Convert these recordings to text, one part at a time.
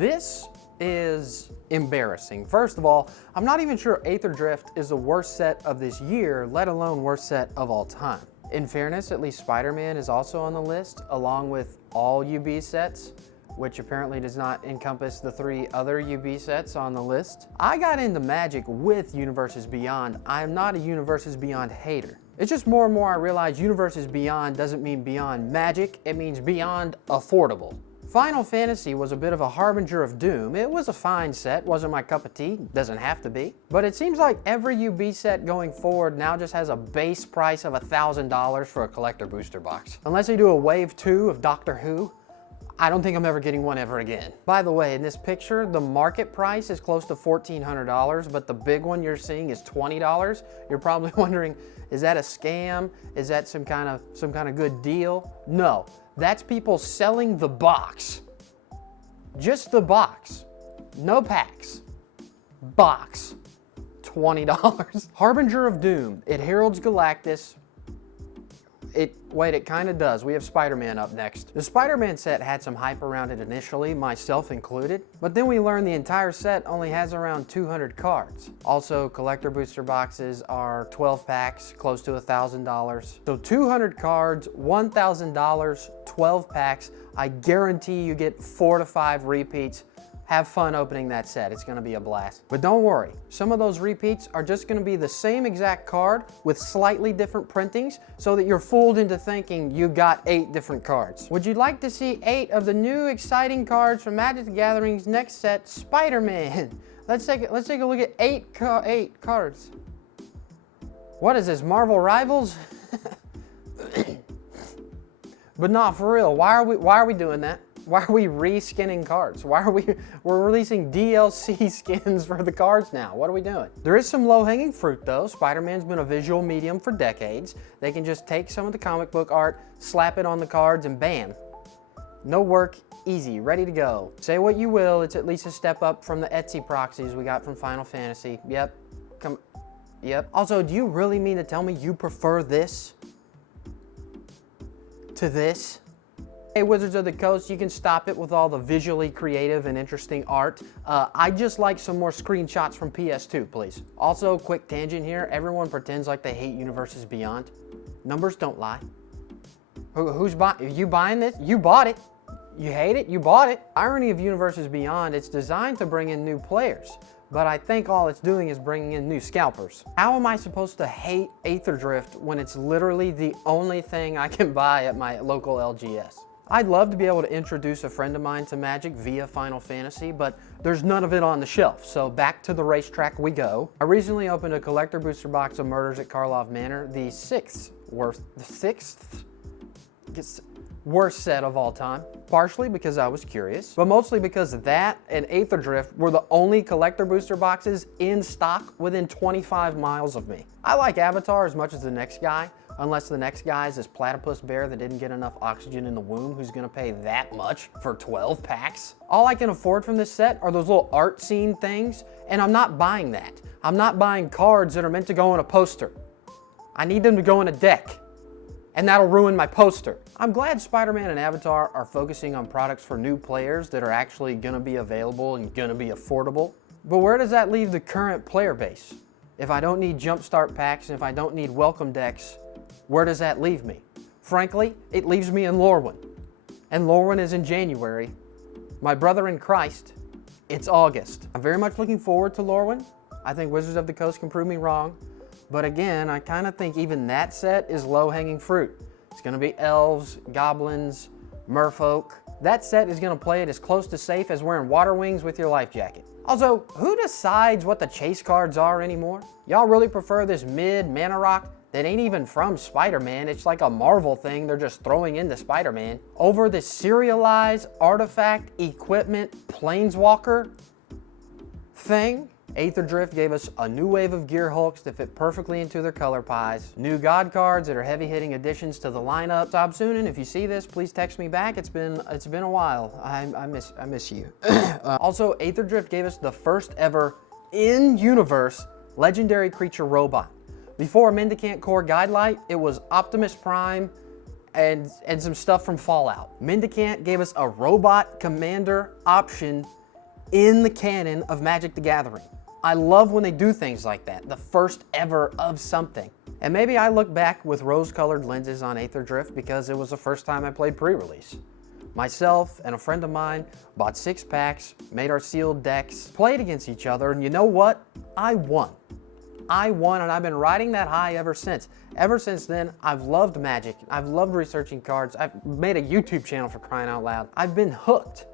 This is embarrassing. First of all, I'm not even sure Aetherdrift is the worst set of this year, let alone worst set of all time. In fairness, at least Spider-Man is also on the list, along with all UB sets, which apparently does not encompass the 3 other UB sets on the list. I got into Magic with Universes Beyond. I am not a Universes Beyond hater. It's just more and more I realize Universes Beyond doesn't mean beyond Magic, it means beyond affordable. Final Fantasy was a bit of a harbinger of doom. It was a fine set, wasn't my cup of tea, doesn't have to be. But it seems like every UB set going forward now just has a base price of $1,000 for a collector booster box. Unless they do a wave 2 of Doctor Who, I don't think I'm ever getting one ever again. By the way, in this picture, the market price is close to $1,400, but the big one you're seeing is $20. You're probably wondering, is that a scam? Is that some kind of good deal? No. That's people selling the box. Just the box. No packs. Box. $20. Harbinger of Doom. It heralds Galactus. Wait, it kind of does. We have Spider-Man up next. The Spider-Man set had some hype around it initially, myself included, but then we learned the entire set only has around 200 cards. Also, collector booster boxes are 12 packs, close to $1,000. So 200 cards, $1,000, 12 packs. I guarantee you get 4 to 5 repeats. Have fun opening that set, it's gonna be a blast. But don't worry, some of those repeats are just gonna be the same exact card with slightly different printings so that you're fooled into thinking you got 8 different cards. Would you like to see 8 of the new exciting cards from Magic the Gathering's next set, Spider-Man? Let's take a look at 8 cards. What is this, Marvel Rivals? But not for real, why are we doing that? Why are we reskinning cards? We're releasing DLC skins for the cards now. What are we doing? There is some low-hanging fruit though. Spider-Man's been a visual medium for decades. They can just take some of the comic book art, slap it on the cards, and bam. No work, easy, ready to go. Say what you will, it's at least a step up from the Etsy proxies we got from Final Fantasy. Yep, yep. Also, do you really mean to tell me you prefer this to this? Hey, Wizards of the Coast, you can stop it with all the visually creative and interesting art. I'd just like some more screenshots from PS2, please. Also, quick tangent here, everyone pretends like they hate Universes Beyond. Numbers don't lie. Who's buying? You buying this? You bought it. You hate it? You bought it. Irony of Universes Beyond, it's designed to bring in new players, but I think all it's doing is bringing in new scalpers. How am I supposed to hate Aetherdrift when it's literally the only thing I can buy at my local LGS? I'd love to be able to introduce a friend of mine to Magic via Final Fantasy, but there's none of it on the shelf, so back to the racetrack we go. I recently opened a collector booster box of Murders at Karlov Manor, the sixth worst set of all time, partially because I was curious, but mostly because that and Aetherdrift were the only collector booster boxes in stock within 25 miles of me. I like Avatar as much as the next guy, unless the next guy is this platypus bear that didn't get enough oxygen in the womb who's gonna pay that much for 12 packs. All I can afford from this set are those little art scene things, and I'm not buying that. I'm not buying cards that are meant to go in a poster. I need them to go in a deck, and that'll ruin my poster. I'm glad Spider-Man and Avatar are focusing on products for new players that are actually gonna be available and gonna be affordable. But where does that leave the current player base? If I don't need jumpstart packs and if I don't need welcome decks, where does that leave me? Frankly, it leaves me in Lorwyn. And Lorwyn is in January. My brother in Christ, it's August. I'm very much looking forward to Lorwyn. I think Wizards of the Coast can prove me wrong. But again, I kind of think even that set is low-hanging fruit. It's gonna be elves, goblins, merfolk. That set is gonna play it as close to safe as wearing water wings with your life jacket. Also, who decides what the chase cards are anymore? Y'all really prefer this mid mana rock that ain't even from Spider-Man, it's like a Marvel thing they're just throwing into Spider-Man, over this serialized artifact equipment planeswalker thing? Aetherdrift gave us a new wave of Gear Hulks that fit perfectly into their color pies, new God cards that are heavy-hitting additions to the lineup. Stop Soonin, if you see this, please text me back. It's been a while. I miss you. Also, Aetherdrift gave us the first ever in-universe legendary creature robot. Before Mendicant Core Guidelight, it was Optimus Prime and some stuff from Fallout. Mendicant gave us a robot commander option in the canon of Magic the Gathering. I love when they do things like that, the first ever of something. And maybe I look back with rose-colored lenses on Aetherdrift because it was the first time I played pre-release. Myself and a friend of mine bought 6 packs, made our sealed decks, played against each other, and you know what? I won. I won, and I've been riding that high ever since. Ever since then, I've loved Magic. I've loved researching cards. I've made a YouTube channel, for crying out loud. I've been hooked,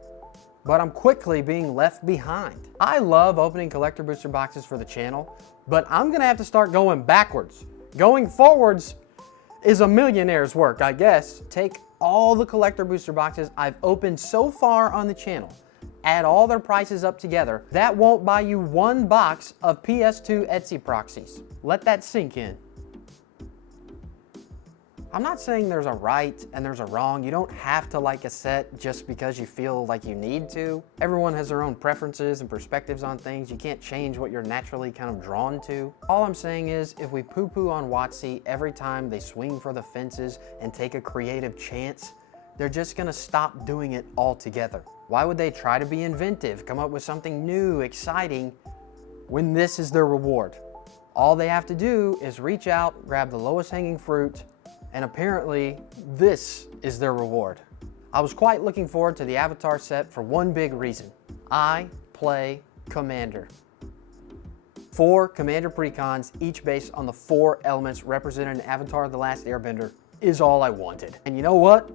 but I'm quickly being left behind. I love opening collector booster boxes for the channel, but I'm gonna have to start going backwards. Going forwards is a millionaire's work, I guess. Take all the collector booster boxes I've opened so far on the channel, add all their prices up together, that won't buy you 1 box of PS2 Etsy proxies. Let that sink in. I'm not saying there's a right and there's a wrong. You don't have to like a set just because you feel like you need to. Everyone has their own preferences and perspectives on things. You can't change what you're naturally kind of drawn to. All I'm saying is, if we poo-poo on WotC every time they swing for the fences and take a creative chance, they're just gonna stop doing it altogether. Why would they try to be inventive, come up with something new, exciting, when this is their reward? All they have to do is reach out, grab the lowest hanging fruit, and apparently this is their reward. I was quite looking forward to the Avatar set for one big reason. I play Commander. 4 Commander precons, each based on the 4 elements represented in Avatar: The Last Airbender, is all I wanted. And you know what?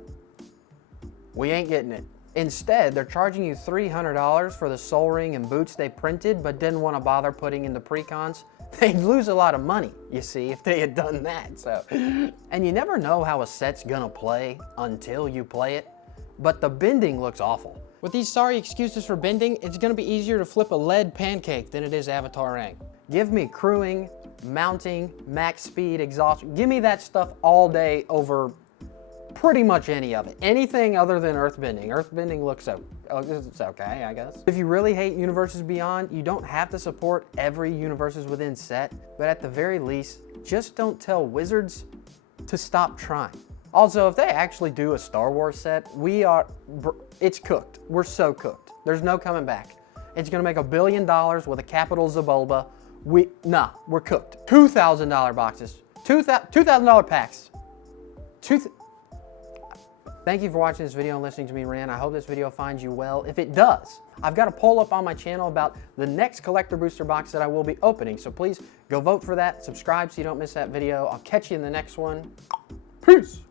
We ain't getting it. Instead, they're charging you $300 for the Soul Ring and boots they printed but didn't want to bother putting in the precons. They'd lose a lot of money, you see, if they had done that, so. And you never know how a set's gonna play until you play it, but the bending looks awful. With these sorry excuses for bending, it's gonna be easier to flip a lead pancake than it is Avatar Aang. Give me crewing, mounting, max speed, exhaustion. Give me that stuff all day over pretty much any of it. Anything other than earthbending. Earthbending looks it's okay, I guess. If you really hate Universes Beyond, you don't have to support every Universes Within set, but at the very least, just don't tell Wizards to stop trying. Also, if they actually do a Star Wars set, it's cooked. We're so cooked. There's no coming back. It's gonna make $1 billion with a capital Zabulba. We're cooked. $2,000 boxes, $2,000 packs. Thank you for watching this video and listening to me rant. I hope this video finds you well. If it does, I've got a poll up on my channel about the next collector booster box that I will be opening. So please go vote for that. Subscribe so you don't miss that video. I'll catch you in the next one. Peace.